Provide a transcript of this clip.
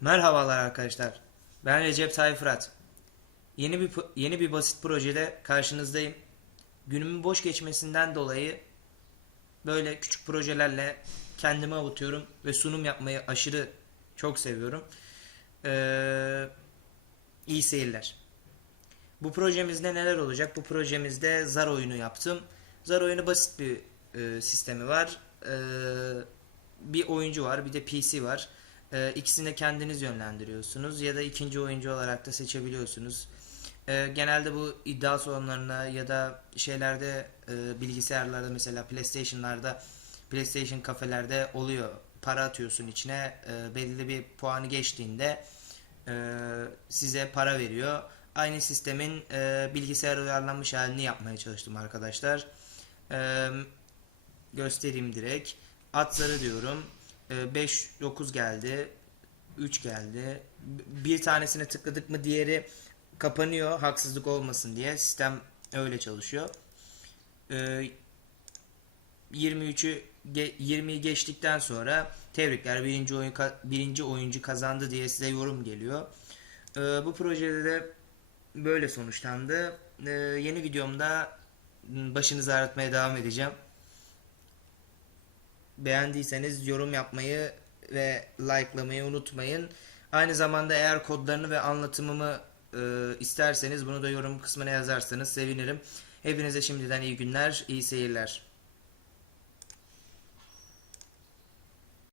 Merhabalar arkadaşlar. Ben Recep Tayyip Fırat. Yeni bir yeni bir basit projede karşınızdayım. Günümün boş geçmesinden dolayı böyle küçük projelerle kendimi avutuyorum ve sunum yapmayı aşırı çok seviyorum. Ee, iyi seyirler. Bu projemizde neler olacak? Bu projemizde zar oyunu yaptım. Zar oyunu basit bir e, sistemi var. Ee, bir oyuncu var, bir de PC var. Ee, ikisini kendiniz yönlendiriyorsunuz ya da ikinci oyuncu olarak da seçebiliyorsunuz. Ee, genelde bu iddia salonlarına ya da şeylerde e, bilgisayarlarda mesela PlayStation'larda PlayStation kafelerde oluyor. Para atıyorsun içine e, belirli bir puanı geçtiğinde e, size para veriyor. Aynı sistemin e, bilgisayar uyarlanmış halini yapmaya çalıştım arkadaşlar. E, göstereyim direkt. At zarı diyorum. 5 9 geldi. 3 geldi. Bir tanesine tıkladık mı diğeri kapanıyor haksızlık olmasın diye. Sistem öyle çalışıyor. Ee, 23'ü ge- 20'yi geçtikten sonra tebrikler birinci oyun birinci oyuncu kazandı diye size yorum geliyor. Ee, bu projede de böyle sonuçlandı. Ee, yeni videomda başınızı ağrıtmaya devam edeceğim. Beğendiyseniz yorum yapmayı ve likelamayı unutmayın. Aynı zamanda eğer kodlarını ve anlatımımı e, isterseniz bunu da yorum kısmına yazarsanız sevinirim. Hepinize şimdiden iyi günler, iyi seyirler.